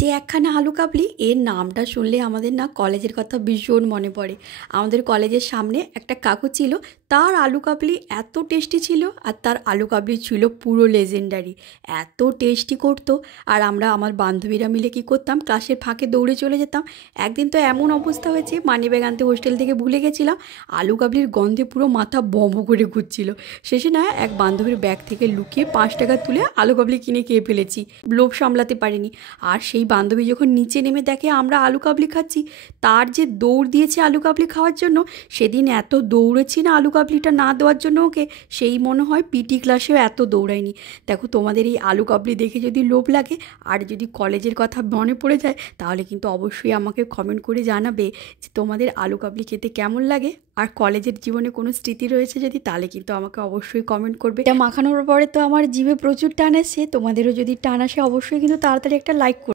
যে একখানা আলু কাবলি এর নামটা শুনলে আমাদের না কলেজের কথা ভীষণ মনে পড়ে। আমাদের কলেজের সামনে একটা কাকু ছিল, তার আলু কাবলি এত টেস্টি ছিল আর তার আলু কাবলি ছিল পুরো লেজেন্ডারি। এত টেস্টি করতো। আর আমরা আমার বান্ধবীরা মিলে কী করতাম, ক্লাসের ফাঁকে দৌড়ে চলে যেতাম। একদিন তো এমন অবস্থা হয়েছে, মানিব্যাগ আনতে হোস্টেল থেকে ভুলে গেছিলাম, আলু কাবলির গন্ধে পুরো মাথা বম করে ঘুরছিল। শেষে না এক বান্ধবীর ব্যাগ থেকে লুকিয়ে 5 টাকা তুলে আলু কাবলি কিনে খেয়ে ফেলেছি, লোভ সামলাতে পারিনি। আর সেই বান্ধবী যখন নিচে নেমে দেখে আমরা আলু কাবলি খাচ্ছি, তার যে দৌড় দিয়েছে আলু কাবলি খাওয়ার জন্য, সেদিন এত দৌড়েছি না আলু কাবলিটা না দেওয়ার জন্য ওকে, সেই মনে হয় পিটি ক্লাসেও এত দৌড়ায়নি। দেখো, তোমাদের এই আলু কাবলি দেখে যদি লোভ লাগে আর যদি কলেজের কথা মনে পড়ে যায়, তাহলে কিন্তু অবশ্যই আমাকে কমেন্ট করে জানাবে যে তোমাদের আলু কাবলি খেতে কেমন লাগে। আর কলেজের জীবনে কোনো স্মৃতি রয়েছে যদি, তাহলে কিন্তু আমাকে অবশ্যই কমেন্ট করবে। এটা মাখানোর পরে তো আমার জিভে প্রচুর টান আসছে, তোমাদেরও যদি টান আসে অবশ্যই কিন্তু তাড়াতাড়ি একটা লাইক করবে।